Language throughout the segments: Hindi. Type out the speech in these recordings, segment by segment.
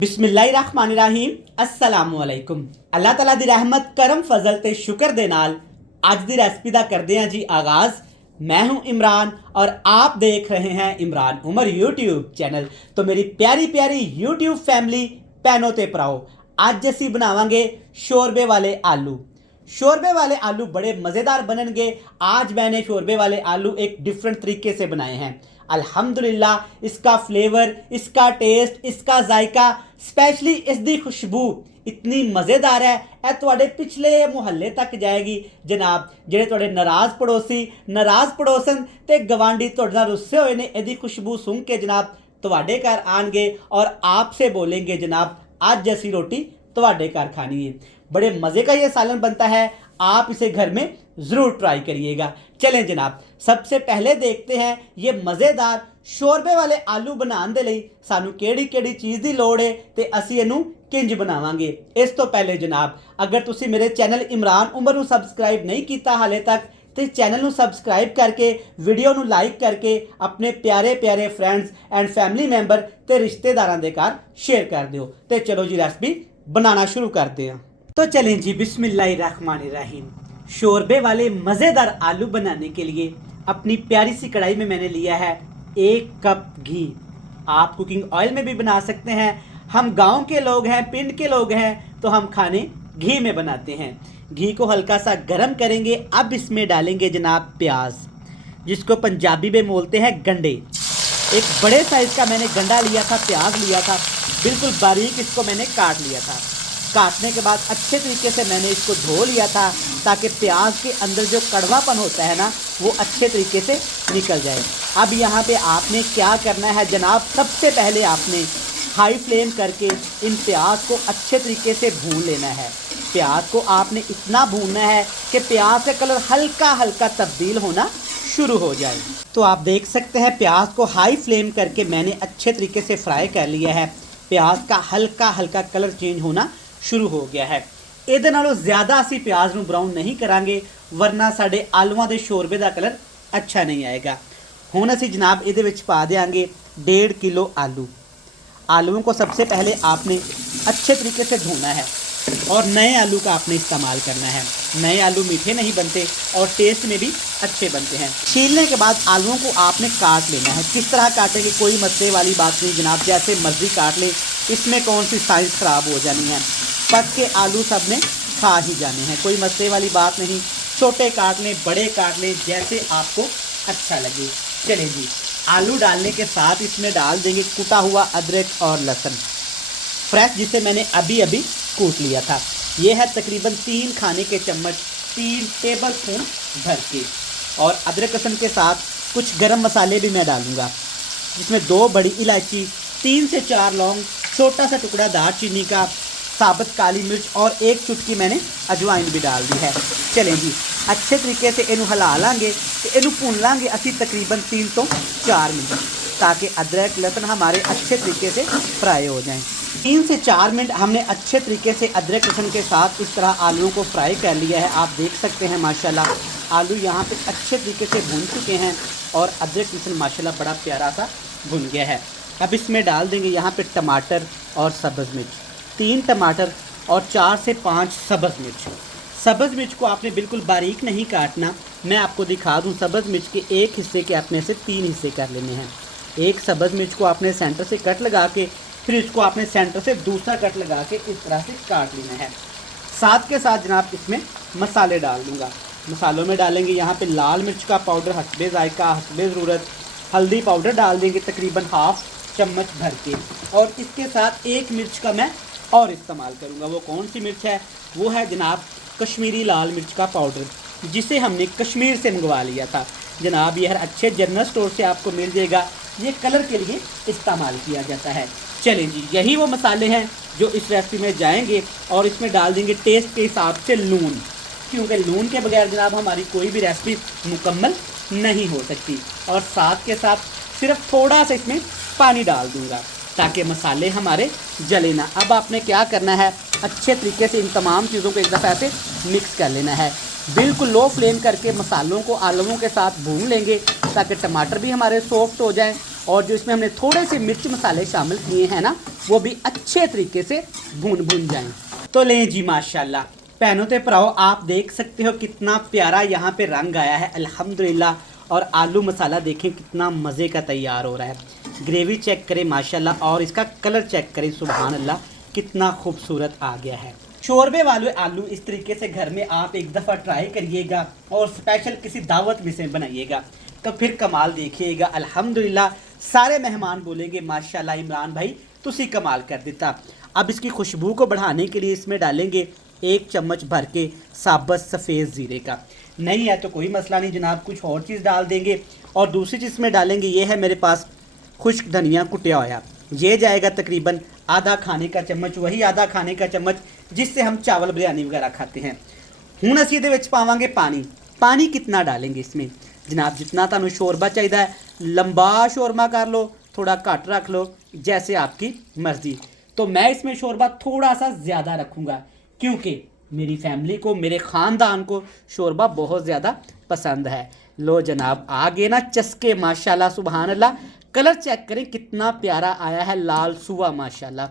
बिस्मिल्लाहिर्रहमानिर्रहीम अस्सलामुअलैकुम। अल्लाह ताला दी रहमत करम फजल ते शुक्र दे नाल अज दी रेसिपी दा करदे हैं जी आगाज़। मैं हूं इमरान और आप देख रहे हैं इमरान उमर यूट्यूब चैनल। तो मेरी प्यारी प्यारी यूट्यूब फैमिली भैनों ते भराओ, अज असी बनावांगे शोरबे वाले आलू। शोरबे वाले आलू बड़े मज़ेदार बननगे। आज मैंने शोरबे वाले आलू एक डिफरेंट तरीके से बनाए हैं। अल्हम्दुलिल्लाह इसका फ्लेवर, इसका टेस्ट, इसका जायका, स्पेशली इसकी खुशबू इतनी मज़ेदार है ए तुहाडे पिछले मुहल्ले तक जाएगी जनाब। ਜਿਹੜੇ ਤੁਹਾਡੇ नाराज़ पड़ोसी, नाराज़ पड़ोसन ते गवांडी ਤੁਹਾਡੇ ਨਾਲ रुस्से हुए ने ਇਹਦੀ खुशबू सुन के जनाब ਤੁਹਾਡੇ घर आएंगे और आपसे बोलेंगे जनाब आज जैसी रोटी ਤੁਹਾਡੇ घर खानी है। बड़े मज़े का ये सालन बनता है, आप इसे घर में ज़रूर ट्राई करिएगा। चलें जनाब, सबसे पहले देखते हैं ये मज़ेदार शोरबे वाले आलू बनाने दे लई सानू केड़ी चीज़ की लोड़ है ते असी इनू किंज बनावांगे। इस तो पहले जनाब अगर तुसी मेरे चैनल इमरान उमर नू सबसक्राइब नहीं किया हाले तक तो चैनल नू सबसक्राइब करके वीडियो नू लाइक करके अपने प्यारे प्यारे फ्रेंड्स एंड फैमिली मैंबर ते रिश्तेदारां दे घर शेयर कर दियो। तो चलो जी रेसिपी बनाना शुरू करते हैं। तो चलें जी, बिस्मिल्लाहिर्रहमानिर्रहीम। शोरबे वाले मज़ेदार आलू बनाने के लिए अपनी प्यारी सी कढ़ाई में मैंने लिया है 1 कप घी। आप कुकिंग ऑयल में भी बना सकते हैं। हम गांव के लोग हैं, पिंड के लोग हैं, तो हम खाने घी में बनाते हैं। घी को हल्का सा गर्म करेंगे। अब इसमें डालेंगे जनाब प्याज, जिसको पंजाबी में बोलते हैं गंडे। एक बड़े साइज़ का मैंने गंडा लिया था, प्याज लिया था, बिल्कुल बारीक इसको मैंने काट लिया था। काटने के बाद अच्छे तरीके से मैंने इसको धो लिया था ताकि प्याज के अंदर जो कड़वापन होता है ना वो अच्छे तरीके से निकल जाए। अब यहाँ पे आपने क्या करना है जनाब, सबसे पहले आपने हाई फ्लेम करके इन प्याज को अच्छे तरीके से भून लेना है। प्याज को आपने इतना भूनना है कि प्याज का कलर हल्का हल्का तब्दील होना शुरू हो जाए। तो आप देख सकते हैं प्याज को हाई फ्लेम करके मैंने अच्छे तरीके से फ्राई कर लिया है। प्याज का हल्का हल्का कलर चेंज होना शुरू हो गया है। ਇਹਦੇ ਨਾਲੋਂ ज़्यादा ਅਸੀਂ प्याज ਨੂੰ ब्राउन नहीं करांगे वरना ਸਾਡੇ ਆਲੂਆਂ ਦੇ शोरबे ਦਾ कलर अच्छा नहीं आएगा। ਹੁਣ ਅਸੀਂ जनाब ਇਹਦੇ ਵਿੱਚ पा देंगे 1.5 किलो आलू। आलूओं को सबसे पहले आपने अच्छे तरीके से धोना है और नए आलू का आपने इस्तेमाल करना है। नए आलू मीठे नहीं बनते और टेस्ट में भी अच्छे बनते हैं। छीलने के बाद आलूओं को आपने काट लेना है। किस तरह काटेंगे कोई मसले वाली बात नहीं जनाब, जैसे मर्जी काट ले, इसमें कौन सी साइज़ ख़राब हो जानी है। पक के आलू सब ने खा ही जाने हैं, कोई मसले वाली बात नहीं। छोटे काट लें, बड़े काट लें, जैसे आपको अच्छा लगे। चलें जी, आलू डालने के साथ इसमें डाल देंगे कुटा हुआ अदरक और लहसुन फ्रेश, जिसे मैंने अभी अभी कूट लिया था। ये है तकरीबन 3 खाने के चम्मच, 3 टेबल स्पून भर के। और अदरक लहसुन के साथ कुछ गरम मसाले भी मैं डालूँगा, जिसमें 2 बड़ी इलायची, 3 से 4 लौंग, छोटा सा टुकड़ा दालचीनी का, साबुत काली मिर्च और 1 चुटकी मैंने अजवाइन भी डाल दी है। चलें जी, अच्छे तरीके से इनू हिला लांगे तो इनू भून लांगे असी तकरीबन 3 तो 4 मिनट, ताकि अदरक लहसुन हमारे अच्छे तरीके से फ्राई हो जाएं। 3 से 4 मिनट हमने अच्छे तरीके से अदरक लहसुन के साथ इस तरह आलूओं को फ्राई कर लिया है। आप देख सकते हैं माशाल्लाह आलू यहाँ पे अच्छे तरीके से भून चुके हैं और अदरक लहसुन माशाल्लाह बड़ा प्यारा सा भुन गया है। अब इसमें डाल देंगे यहाँ पे टमाटर और सब्ज़ मिर्च, 3 टमाटर और 4 से 5 सब्ज़ मिर्च। सब्ज़ मिर्च को आपने बिल्कुल बारीक नहीं काटना। मैं आपको दिखा दूं, सब्ज़ मिर्च के एक हिस्से के अपने से 3 हिस्से कर लेने हैं। एक सब्ज़ मिर्च को आपने सेंटर से कट लगा के फिर इसको आपने सेंटर से दूसरा कट लगा के इस तरह से काट लेना है। साथ के साथ जनाब इसमें मसाले डाल दूँगा। मसालों में डालेंगे यहाँ पर लाल मिर्च का पाउडर हस्बे ज़ायका, हस्बे ज़रूरत। हल्दी पाउडर डाल देंगे तकरीबन ½ चम्मच भर के। और इसके साथ 1 मिर्च का मैं और इस्तेमाल करूँगा। वो कौन सी मिर्च है? वो है जनाब कश्मीरी लाल मिर्च का पाउडर, जिसे हमने कश्मीर से मंगवा लिया था जनाब। यह अच्छे जनरल स्टोर से आपको मिल जाएगा। ये कलर के लिए इस्तेमाल किया जाता है। चलें जी, यही वो मसाले हैं जो इस रेसिपी में जाएंगे। और इसमें डाल देंगे टेस्ट के हिसाब से लून, क्योंकि लून के बगैर जनाब हमारी कोई भी रेसिपी मुकम्मल नहीं हो सकती। और साथ के साथ सिर्फ थोड़ा सा इसमें पानी डाल दूँगा ताकि मसाले हमारे जले ना। अब आपने क्या करना है, अच्छे तरीके से इन तमाम चीज़ों को एक दफ़ा ऐसे मिक्स कर लेना है। बिल्कुल लो फ्लेम करके मसालों को आलूओं के साथ भून लेंगे ताकि टमाटर भी हमारे सॉफ्ट हो जाएं और जो इसमें हमने थोड़े से मिर्च मसाले शामिल किए हैं ना वो भी अच्छे तरीके से भून जाएं। तो लें जी माशाल्लाह भैनों ते भराओ, आप देख सकते हो कितना प्यारा यहाँ पे रंग आया है अल्हम्दुलिल्लाह। और आलू मसाला देखें कितना मज़े का तैयार हो रहा है। ग्रेवी चेक करें माशाल्लाह, और इसका कलर चेक करें, सुभान अल्लाह कितना खूबसूरत आ गया है। शोरबे वाले आलू इस तरीके से घर में आप एक दफ़ा ट्राई करिएगा और स्पेशल किसी दावत में से बनाइएगा तो फिर कमाल देखिएगा। अल्हम्दुलिल्लाह सारे मेहमान बोलेंगे माशाल्लाह इमरान भाई तुसी कमाल कर देता। अब इसकी खुशबू को बढ़ाने के लिए इसमें डालेंगे 1 चम्मच भर के साबुत सफ़ेद ज़ीरे का। नहीं है तो कोई मसला नहीं जनाब, कुछ और चीज़ डाल देंगे। और दूसरी चीज़ में डालेंगे, ये है मेरे पास खुश्क धनिया कुटिया होया, ये जाएगा तकरीबन आधा खाने का चम्मच, वही आधा खाने का चम्मच जिससे हम चावल बिरयानी वगैरह खाते हैं। हुण असीं इहदे विच पावांगे पानी। पानी कितना डालेंगे इसमें जनाब, जितना तुहानूं शोरबा चाहिए है, लंबा शोरमा कर लो, थोड़ा घट रख लो, जैसे आपकी मर्ज़ी। तो मैं इसमें शोरबा थोड़ा सा ज़्यादा रखूँगा क्योंकि मेरी फैमिली को, मेरे ख़ानदान को शोरबा बहुत ज़्यादा पसंद है। लो जनाब आ गए ना चस्के माशाल्लाह सुभान अल्लाह। कलर चेक करें कितना प्यारा आया है, लाल सुवा माशाल्लाह।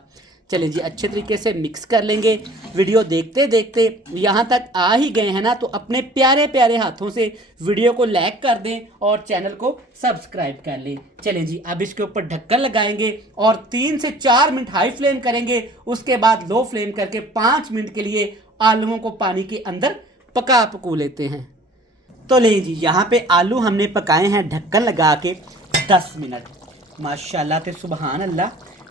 चलें जी अच्छे तरीके से मिक्स कर लेंगे। वीडियो देखते देखते यहाँ तक आ ही गए हैं ना, तो अपने प्यारे प्यारे हाथों से वीडियो को लाइक कर दें और चैनल को सब्सक्राइब कर लें। चलें जी अब इसके ऊपर ढक्कन लगाएंगे और 3 से 4 मिनट हाई फ्लेम करेंगे, उसके बाद लो फ्लेम करके 5 मिनट के लिए आलूओं को पानी के अंदर पकू लेते हैं। तो लें जी यहाँ पे आलू हमने पकाए हैं ढक्कन लगा के 10 मिनट। माशाल्लाह ते सुभान अल्लाह,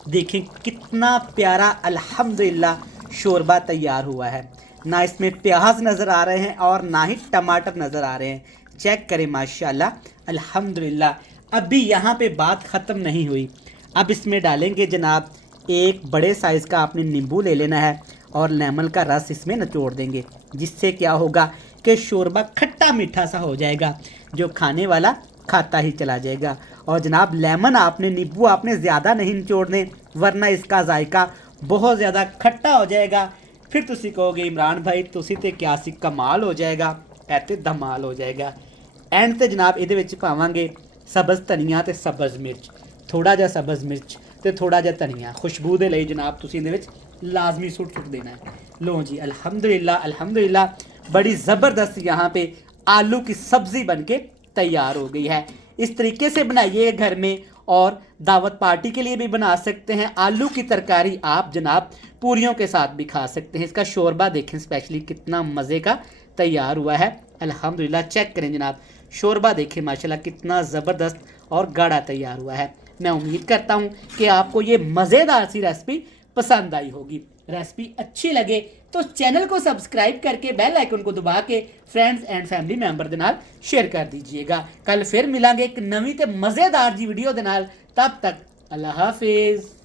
देखें कितना प्यारा अल्हम्दुलिल्लाह शोरबा तैयार हुआ है। ना इसमें प्याज नज़र आ रहे हैं और ना ही टमाटर नज़र आ रहे हैं। चेक करें माशाल्लाह अल्हम्दुलिल्लाह। अभी यहाँ पे बात ख़त्म नहीं हुई। अब इसमें डालेंगे जनाब एक बड़े साइज़ का आपने नींबू ले लेना है और लेमन का रस इसमें निचोड़ देंगे, जिससे क्या होगा कि शोरबा खट्टा मीठा सा हो जाएगा, जो खाने वाला खाता ही चला जाएगा। और जनाब लेमन आपने, नींबू आपने ज़्यादा नहीं निचोड़ने, वरना इसका जायका बहुत ज़्यादा खट्टा हो जाएगा। फिर तुसी कहोगे इमरान भाई तुसी ते क्या सी कमाल हो जाएगा, ऐते धमाल हो जाएगा। एंड ते जनाब इहदे विच पावांगे सब्ज़ धनिया ते सब्ज़ मिर्च, थोड़ा जिहा सब्ज़ मिर्च ते थोड़ा जिहा धनिया, खुशबू दे लई जनाब तुसी इहदे विच लाजमी सुट देना है। लो जी अल्हम्दुलिल्लाह अल्हम्दुलिल्लाह बड़ी ज़बरदस्त यहाँ पे आलू की सब्ज़ी बन के तैयार हो गई है। इस तरीके से बनाइए घर में, और दावत पार्टी के लिए भी बना सकते हैं। आलू की तरकारी आप जनाब पूरियों के साथ भी खा सकते हैं। इसका शोरबा देखें स्पेशली कितना मज़े का तैयार हुआ है अल्हम्दुलिल्लाह। चेक करें जनाब शोरबा देखें माशाल्लाह कितना ज़बरदस्त और गाढ़ा तैयार हुआ है। मैं उम्मीद करता हूँ कि आपको ये मज़ेदार सी रेसिपी पसंद आई होगी। रेसिपी अच्छी लगे तो चैनल को सब्सक्राइब करके बेल आइकन को दबा के फ्रेंड्स एंड फैमिली मैंबर दे नाल शेयर कर दीजिएगा। कल फिर मिलांगे एक नवी ते मज़ेदार जी वीडियो दे नाल। तब तक अल्लाह हाफिज़।